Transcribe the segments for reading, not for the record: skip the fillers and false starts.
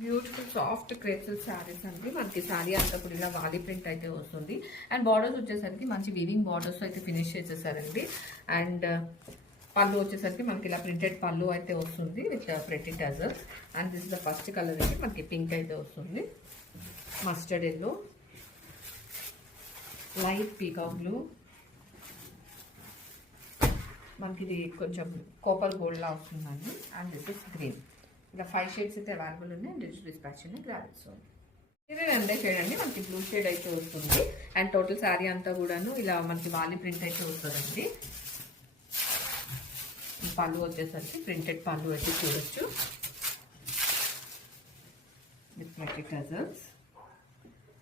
Beautiful soft crepe silk saris అండి. మనకి శారీ అంతా కూడా ఇలా వాలి ప్రింట్ అయితే వస్తుంది. అండ్ బార్డర్స్ వచ్చేసరికి మంచి వీవింగ్ బార్డర్స్ అయితే ఫినిష్ చేసేసారండి. అండ్ పళ్ళు వచ్చేసరికి మనకి ఇలా ప్రింటెడ్ పళ్ళు అయితే వస్తుంది with printed tassels. And this is the first colour అయితే మనకి పింక్ అయితే వస్తుంది, mustard yellow, light peacock blue, మనకి ఇది కొంచెం కోపర్ గోల్డ్ లా వస్తుందండి. And this is green. ఇలా 5 షేడ్స్ అయితే అవైలబుల్ ఉన్నాయి. డిజిటల్ డిస్పాచ్ అని గ్రాడ్స్ ఇది రెండే షేడ్ అండి. మనకి బ్లూ షేడ్ అయితే వస్తుంది. అండ్ టోటల్ శారీ అంతా కూడాను ఇలా మనకి వాలి ప్రింట్ అయితే వస్తుందండి. పళ్ళు వచ్చేసరికి ప్రింటెడ్ పళ్ళు అయితే చూడొచ్చు with printed tassels.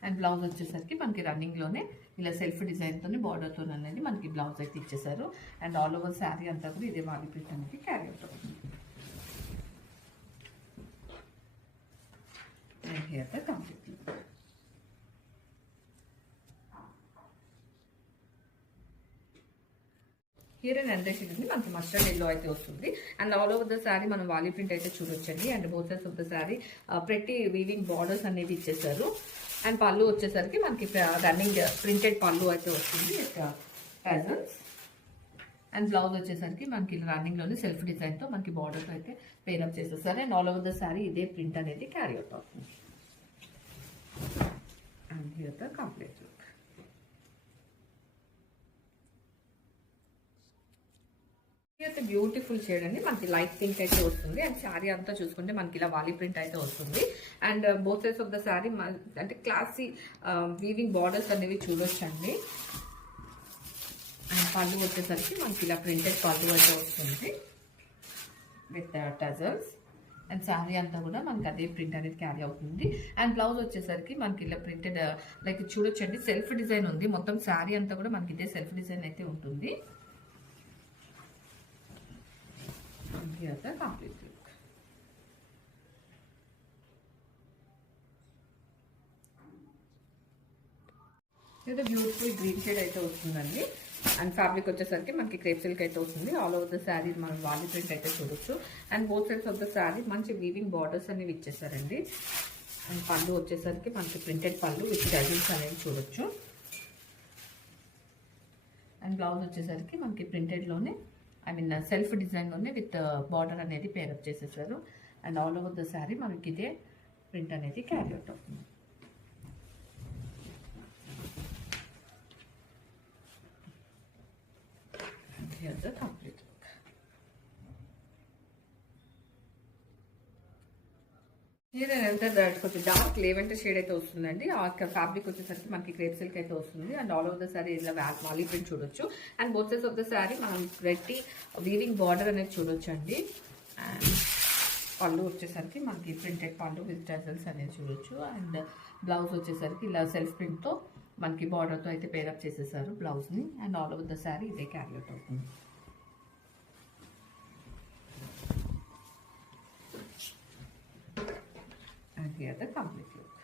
And blouse వచ్చేసరికి మనకి రన్నింగ్లోనే ఇలా సెల్ఫ్ డిజైన్తో బార్డర్తో అనేది మనకి బ్లౌజ్ అయితే ఇచ్చేసారు. అండ్ ఆల్ ఓవర్ శారీ అంతా కూడా ఇదే వాలి ప్రింట్ అనేది క్యారీ అవుతుంది. And here the complete look. Here an under shade ఉంది, మనకి మస్టర్డ్ ఎల్లో అయితే వస్తుంది. And all over the sari మనం వాలి ప్రింట్ అయితే చూడొచ్చండి. And both sides of the sari ప్రతి వీవింగ్ బార్డర్స్ అనేవి ఇచ్చేసారు. అండ్ పళ్ళు వచ్చేసరికి మనకి రన్నింగ్ ప్రింటెడ్ పళ్ళు అయితే వస్తుంది టజల్స్. అండ్ బ్లౌజ్ వచ్చేసరికి మనకి రన్నింగ్లోనే సెల్ఫ్ డిజైన్తో మనకి బార్డర్స్ అయితే పేరప్ చేసేసారు. And all over the sari ఇదే ప్రింట్ అనేది క్యారీ అవుట్ అవుతుంది. And here the complete look. Here the beautiful shade అండి. మనకి లైట్ పింక్ అయితే వస్తుంది. అండ్ శారీ అంతా చూసుకుంటే మనకి ఇలా వాలి ప్రింట్ అయితే వస్తుంది. And both sides of the sari అంటే క్లాసీ వీవింగ్ బార్డర్స్ అనేవి చూడొచ్చండి. అండ్ పళ్ళు వచ్చేసరికి మనకి ఇలా ప్రింటెడ్ పళ్ళు అయితే వస్తుంది విత్ టజల్స్. అండ్ శారీ అంతా కూడా మనకి అదే ప్రింట్ అనేది క్యారీ అవుతుంది. అండ్ బ్లౌజ్ వచ్చేసరికి మనకి ఇలా ప్రింటెడ్ లైక్ చూడొచ్చండి, సెల్ఫ్ డిజైన్ ఉంది. మొత్తం శారీ అంతా కూడా మనకి ఇదే సెల్ఫ్ డిజైన్ అయితే ఉంటుంది. Complete look. ఇది బ్యూటిఫుల్ గ్రీన్ షేడ్ అయితే వస్తుందండి. అండ్ ఫ్యాబ్రిక్ వచ్చేసరికి మనకి క్రేప్ సిల్క్ అయితే వస్తుంది. ఆల్ ఓవర్ ద శారీ మనం వాలి ప్రింట్ అయితే చూడొచ్చు. And both sides of the sari మంచి వీవింగ్ బార్డర్స్ అనేవి ఇచ్చేసారండి. అండ్ పళ్ళు వచ్చేసరికి మనకి ప్రింటెడ్ పళ్ళు విత్ టజల్స్ అనేవి చూడొచ్చు. అండ్ బ్లౌజ్ వచ్చేసరికి మనకి ప్రింటెడ్లోనే సెల్ఫ్ డిజైన్లోనే విత్ బార్డర్ అనేది పేరప్ చేసేసారు. And all over the sari మనకి ఇదే ప్రింట్ అనేది క్యారీ అవుట్ అవుతుంది. Here's the complete look. Here another కొంచెం డార్క్ లెవెండర్ షేడ్ అయితే వస్తుందండి. ఆ ఫ్యాబ్రిక్ వచ్చేసరికి మనకి క్రేప్ సిల్క్ అయితే వస్తుంది. And all over the sari ఇలా వాలి ప్రింట్ చూడొచ్చు. And both sides of the sari మనం రెడ్డి వీవింగ్ బార్డర్ అనేది చూడొచ్చు అండి. అండ్ పళ్ళు వచ్చేసరికి మనకి ప్రింటెడ్ పళ్ళు విత్ టజల్స్ అనేది చూడొచ్చు. అండ్ బ్లౌజ్ వచ్చేసరికి ఇలా సెల్ఫ్ ప్రింట్తో మనకి బార్డర్తో అయితే పేరప్ చేసేసారు బ్లౌజ్ని. And all over the sari ఇదే క్యారీ అవుట్ అవుతుంది. And here the complete look.